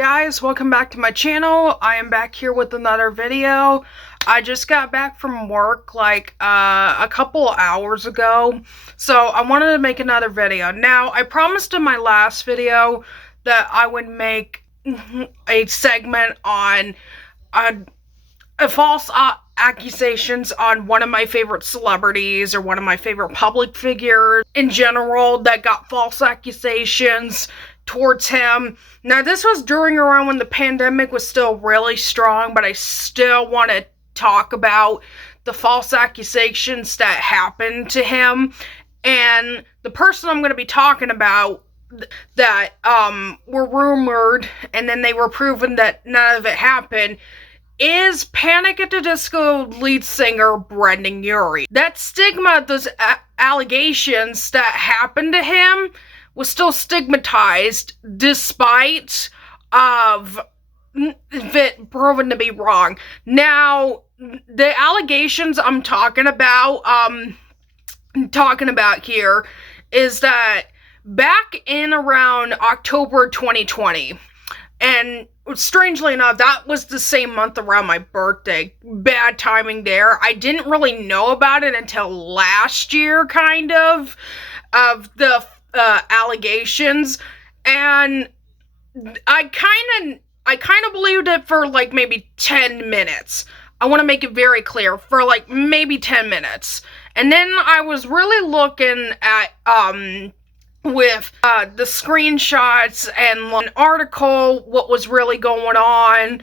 guys, welcome back to my channel. I am back here with another video. I just got back from work like a couple hours ago, so I wanted to make another video. Now, I promised in my last video that I would make a segment on false accusations on one of my favorite celebrities or one of my favorite public figures in general that got false accusations towards him. Now, this was during around when the pandemic was still really strong, but I still want to talk about the false accusations that happened to him. And the person I'm going to be talking about that were rumored and then they were proven that none of it happened is Panic at the Disco lead singer Brendon Urie. That stigma, those allegations that happened to him was still stigmatized despite of it proven to be wrong. Now, the allegations I'm talking about here is that back in around October 2020, and strangely enough, that was the same month around my birthday. Bad timing there. I didn't really know about it until last year, kind of the allegations, and I kind of believed it for like maybe 10 minutes. I want to make it very clear, for like maybe 10 minutes. And then I was really looking at with the screenshots and an article, what was really going on,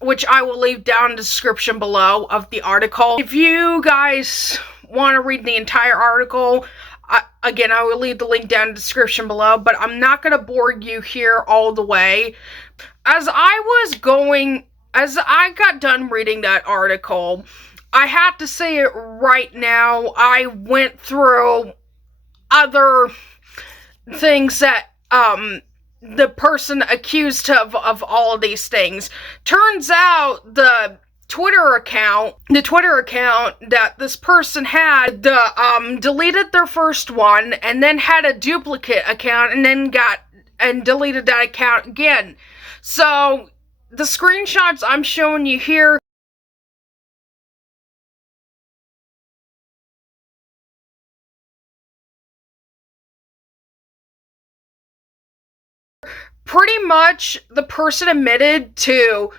which I will leave down in the description below of the article. If you guys want to read the entire article, again, I will leave the link down in the description below, but I'm not going to bore you here all the way. As I got done reading that article, I have to say it right now, I went through other things that the person accused of all of these things. Turns out the Twitter account that this person had, deleted their first one and then had a duplicate account and then deleted that account again. So the screenshots I'm showing you here pretty much the person admitted to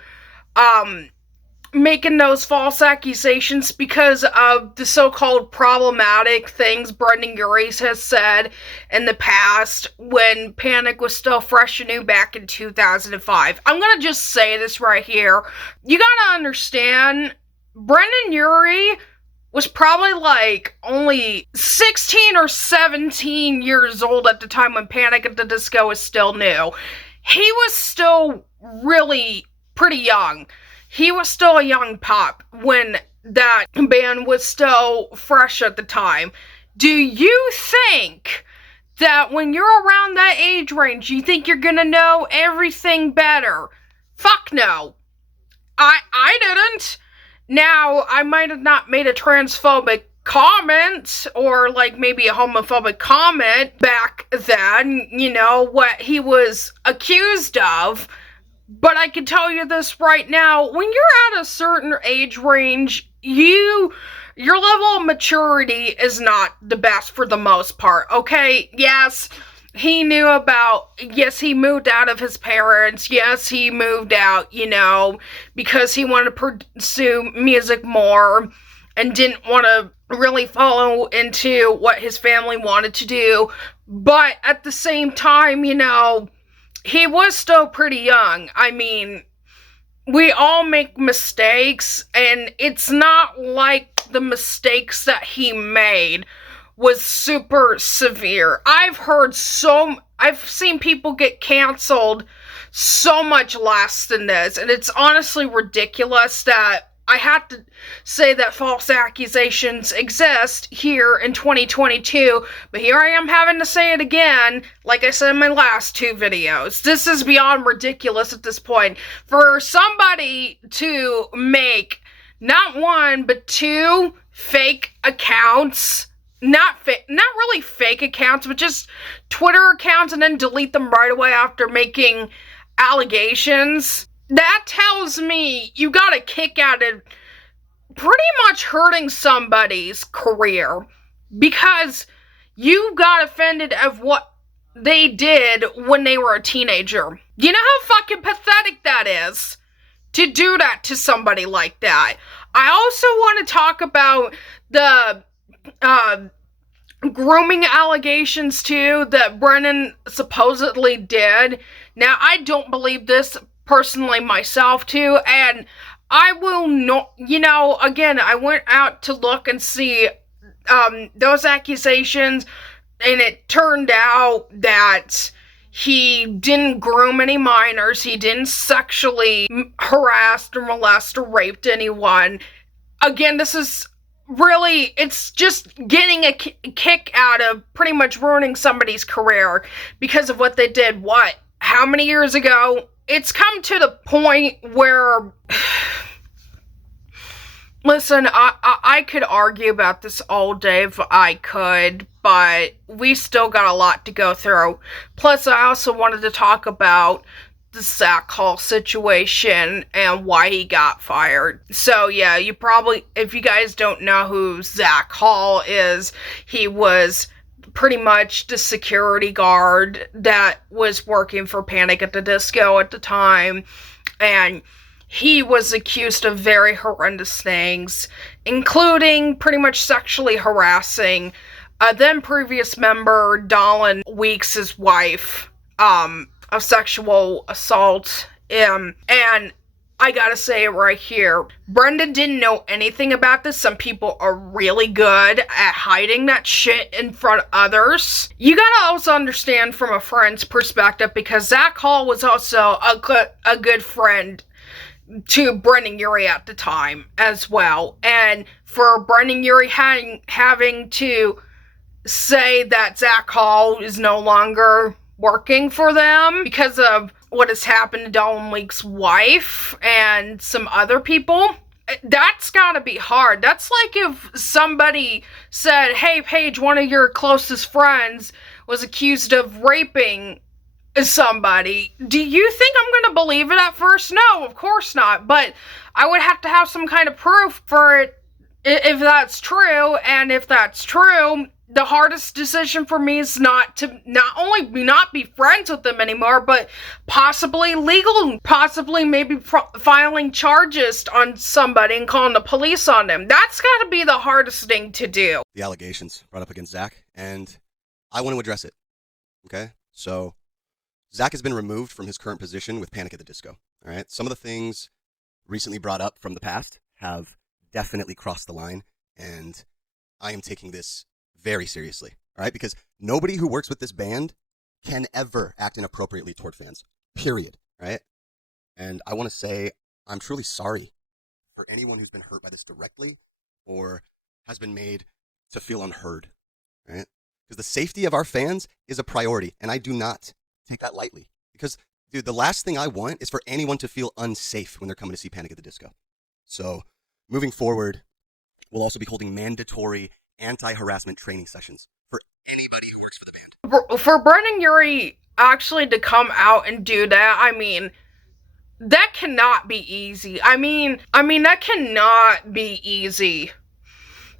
making those false accusations because of the so-called problematic things Brendon Urie has said in the past when Panic was still fresh and new back in 2005. I'm gonna just say this right here. You gotta understand, Brendon Urie was probably like only 16 or 17 years old at the time when Panic at the Disco was still new. He was still really pretty young. He was still a young pop when that band was still fresh at the time. Do you think that when you're around that age range, you think you're gonna know everything better? Fuck no. I didn't. Now, I might have not made a transphobic comment or like maybe a homophobic comment back then, you know, what he was accused of. But I can tell you this right now, when you're at a certain age range, your level of maturity is not the best for the most part, okay? Yes, he moved out of his parents. Yes, he moved out, you know, because he wanted to pursue music more and didn't want to really follow into what his family wanted to do. But at the same time, you know, he was still pretty young. I mean, we all make mistakes, and it's not like the mistakes that he made was super severe. I've seen people get canceled so much less than this, and it's honestly ridiculous that I have to say that false accusations exist here in 2022, but here I am having to say it again, like I said in my last two videos. This is beyond ridiculous at this point. For somebody to make not one, but two fake accounts, not really fake accounts, but just Twitter accounts, and then delete them right away after making allegations, that tells me you got a kick out of pretty much hurting somebody's career, because you got offended of what they did when they were a teenager. You know how fucking pathetic that is to do that to somebody like that. I also want to talk about the grooming allegations too that Brendon supposedly did. Now, I don't believe this personally myself too, and I will not, again, I went out to look and see those accusations, and it turned out that he didn't groom any minors, he didn't sexually harass or molest or raped anyone. Again, this is really, it's just getting a kick out of pretty much ruining somebody's career because of what they did, how many years ago? It's come to the point where, listen, I could argue about this all day if I could, but we still got a lot to go through. Plus, I also wanted to talk about the Zach Hall situation and why he got fired. So yeah, you probably, if you guys don't know who Zach Hall is, he was pretty much the security guard that was working for Panic at the Disco at the time, and he was accused of very horrendous things, including pretty much sexually harassing a then previous member, Dolan Weeks' wife, of sexual assault. And I gotta say it right here, Brendon didn't know anything about this. Some people are really good at hiding that shit in front of others. You gotta also understand from a friend's perspective, because Zach Hall was also a good friend to Brendon Urie at the time as well. And for Brendon Urie having to say that Zach Hall is no longer working for them because of what has happened to Dolan Weeks' wife and some other people, that's gotta be hard. That's like if somebody said, hey, Paige, one of your closest friends was accused of raping somebody. Do you think I'm gonna believe it at first? No, of course not. But I would have to have some kind of proof for it if that's true. And if that's true, the hardest decision for me is not only not be friends with them anymore, but possibly maybe filing charges on somebody and calling the police on them. That's gotta be the hardest thing to do. The allegations brought up against Zach, and I want to address it. Okay? So, Zach has been removed from his current position with Panic at the Disco. All right? Some of the things recently brought up from the past have definitely crossed the line, and I am taking this very seriously, all right? Because nobody who works with this band can ever act inappropriately toward fans, period, right? And I want to say I'm truly sorry for anyone who's been hurt by this directly or has been made to feel unheard, right? Because the safety of our fans is a priority, and I do not take that lightly. Because, dude, the last thing I want is for anyone to feel unsafe when they're coming to see Panic at the Disco. So, moving forward, we'll also be holding mandatory anti-harassment training sessions for anybody who works for the band. For Brendon Urie actually to come out and do that, I mean, that cannot be easy. I mean, that cannot be easy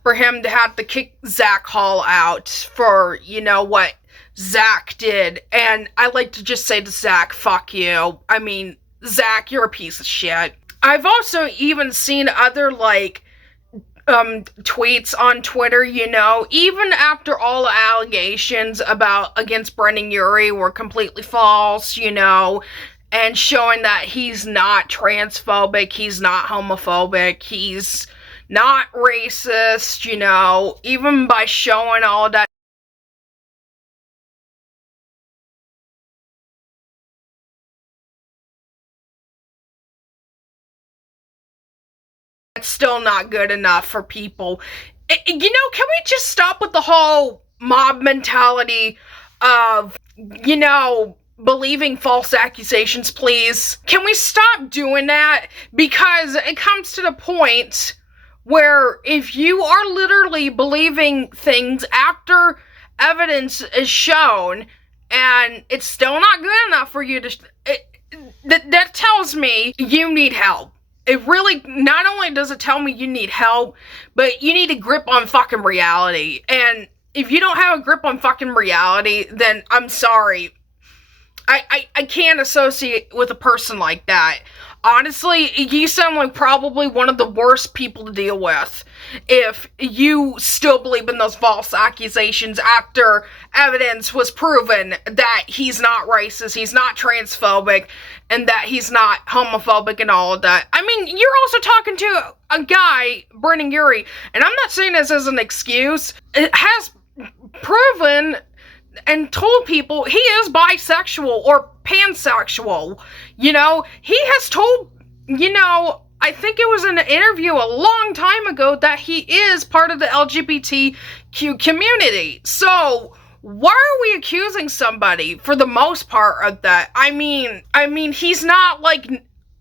for him to have to kick Zach Hall out for, what Zach did. And I like to just say to Zach, fuck you. I mean, Zach, you're a piece of shit. I've also even seen other, tweets on Twitter, even after all the allegations against Brendon Urie were completely false, and showing that he's not transphobic, he's not homophobic, he's not racist, even by showing all that. It's still not good enough for people. Can we just stop with the whole mob mentality of, believing false accusations, please? Can we stop doing that? Because it comes to the point where if you are literally believing things after evidence is shown and it's still not good enough for you to... that tells me you need help. It really, not only does it tell me you need help, but you need a grip on fucking reality. And if you don't have a grip on fucking reality, then I'm sorry. I can't associate with a person like that. Honestly, you sound like probably one of the worst people to deal with if you still believe in those false accusations after evidence was proven that he's not racist, he's not transphobic, and that he's not homophobic and all of that. I mean, you're also talking to a guy, Brendon Urie, and I'm not saying this as an excuse. It has proven and told people he is bisexual or pansexual. You know, he has told, I think it was in an interview a long time ago that he is part of the LGBTQ community. So, why are we accusing somebody, for the most part, of that? I mean, he's not like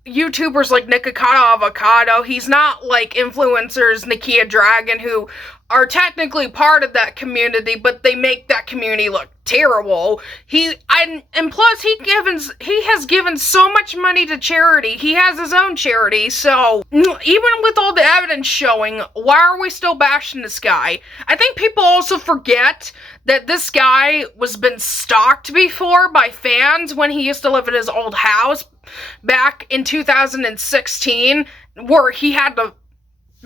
YouTubers like Nikocado Avocado. He's not like influencers Nakia Dragon, who are technically part of that community, but they make that community look terrible. And plus he has given so much money to charity. He has his own charity, so even with all the evidence showing, why are we still bashing this guy? I think people also forget that this guy was been stalked before by fans when he used to live in his old house back in 2016, where he had to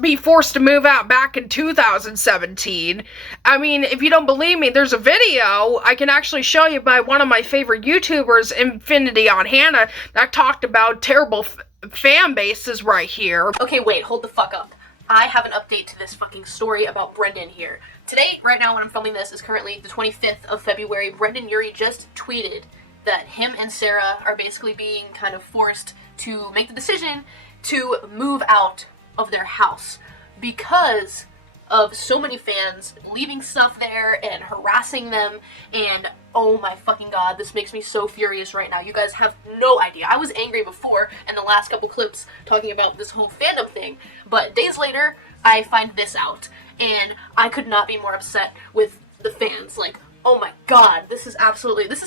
be forced to move out back in 2017. I mean, if you don't believe me, there's a video I can actually show you by one of my favorite YouTubers, Infinity on Hannah, that talked about terrible fan bases right here. Okay, wait, hold the fuck up. I have an update to this fucking story about Brendon here. Today, right now when I'm filming this, is currently the 25th of February. Brendon Urie just tweeted that him and Sarah are basically being kind of forced to make the decision to move out of their house because of so many fans leaving stuff there and harassing them, and oh my fucking god, this makes me so furious right now. You guys have no idea. I was angry before in the last couple clips talking about this whole fandom thing, but days later I find this out, and I could not be more upset with the fans. Like, oh my god, this is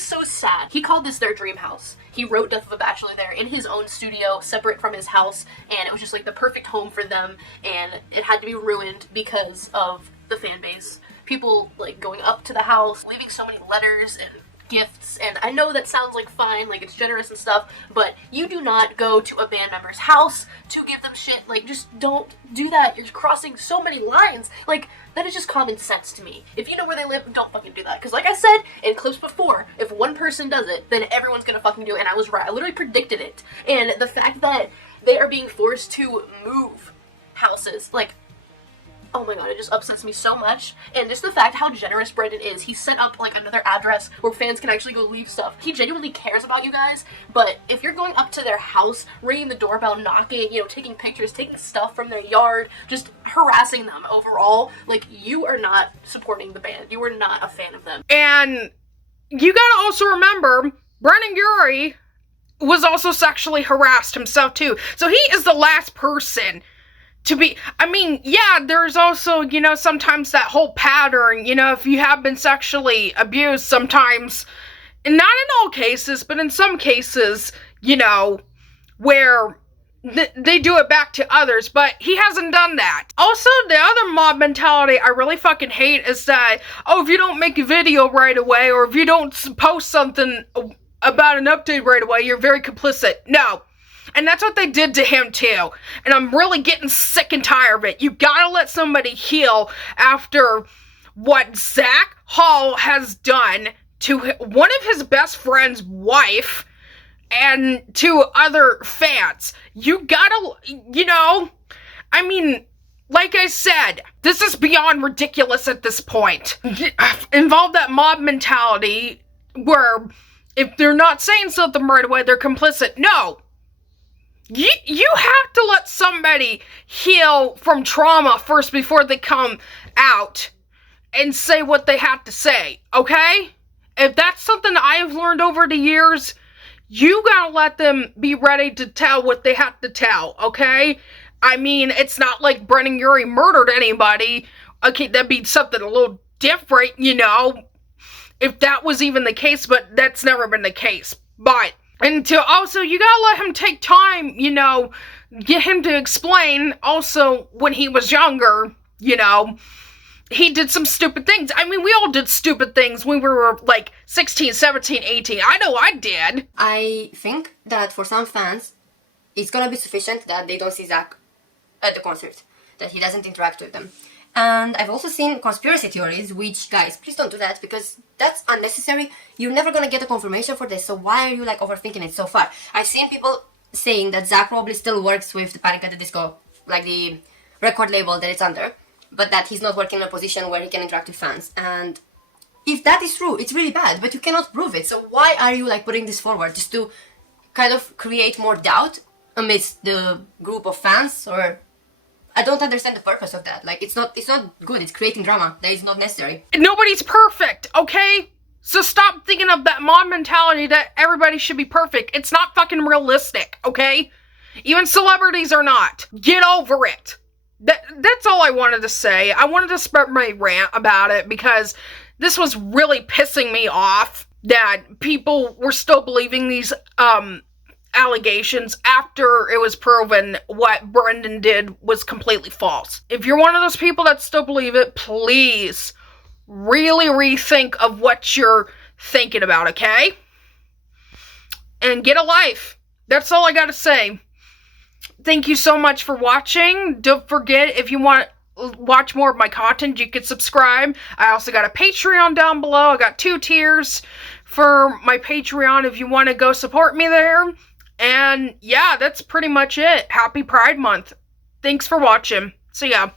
so sad. He called this their dream house. He wrote Death of a Bachelor there in his own studio, separate from his house, and it was just like the perfect home for them, and it had to be ruined because of the fan base. People like going up to the house, leaving so many letters and gifts, and I know that sounds like fine, like it's generous and stuff, but you do not go to a band member's house to give them shit. Like, just don't do that. You're crossing so many lines. Like, that is just common sense to me. If you know where they live, don't fucking do that. Because like I said in clips before, if one person does it, then everyone's gonna fucking do it, and I was right. I literally predicted it. And the fact that they are being forced to move houses, like, oh my god, it just upsets me so much. And just the fact how generous Brendon is. He set up like another address where fans can actually go leave stuff. He genuinely cares about you guys, but if you're going up to their house, ringing the doorbell, knocking, taking pictures, taking stuff from their yard, just harassing them overall, like, you are not supporting the band. You are not a fan of them. And you gotta also remember, Brendon Urie was also sexually harassed himself too. So he is the last person to be, I mean, yeah, there's also, sometimes that whole pattern, if you have been sexually abused sometimes, and not in all cases, but in some cases, where they do it back to others, but he hasn't done that. Also, the other mob mentality I really fucking hate is that, oh, if you don't make a video right away, or if you don't post something about an update right away, you're very complicit. No. And that's what they did to him too. And I'm really getting sick and tired of it. You gotta let somebody heal after what Zach Hall has done to one of his best friend's wife and to other fans. You gotta, I mean, like I said, this is beyond ridiculous at this point. Involve that mob mentality where if they're not saying something right away, they're complicit. No. You have to let somebody heal from trauma first before they come out and say what they have to say, okay? If that's something I've learned over the years, you gotta let them be ready to tell what they have to tell, okay? I mean, it's not like Brendon Urie murdered anybody. Okay, that'd be something a little different, if that was even the case, but that's never been the case. But And to also, you gotta let him take time, you know, get him to explain also when he was younger, you know, he did some stupid things. I mean, we all did stupid things when we were like 16, 17, 18. I know I did. I think that for some fans, it's gonna be sufficient that they don't see Zach at the concert, that he doesn't interact with them. And I've also seen conspiracy theories, which, guys, please don't do that, because that's unnecessary. You're never gonna get a confirmation for this, so why are you, like, overthinking it so far? I've seen people saying that Zach probably still works with the Panic at the Disco, like the record label that it's under, but that he's not working in a position where he can interact with fans. And if that is true, it's really bad, but you cannot prove it. So why are you, like, putting this forward? Just to kind of create more doubt amidst the group of fans? Or I don't understand the purpose of that. Like, it's not good. It's creating drama that is not necessary. Nobody's perfect, okay? So stop thinking of that mob mentality that everybody should be perfect. It's not fucking realistic, okay? Even celebrities are not. Get over it. That's all I wanted to say. I wanted to spread my rant about it because this was really pissing me off that people were still believing these allegations after it was proven what Brendon did was completely false. If you're one of those people that still believe it, please really rethink of what you're thinking about, okay? And get a life. That's all I gotta say. Thank you so much for watching. Don't forget, if you want to watch more of my content, you can subscribe. I also got a Patreon down below. I got 2 tiers for my Patreon if you want to go support me there. And yeah, that's pretty much it. Happy Pride Month. Thanks for watching. See ya.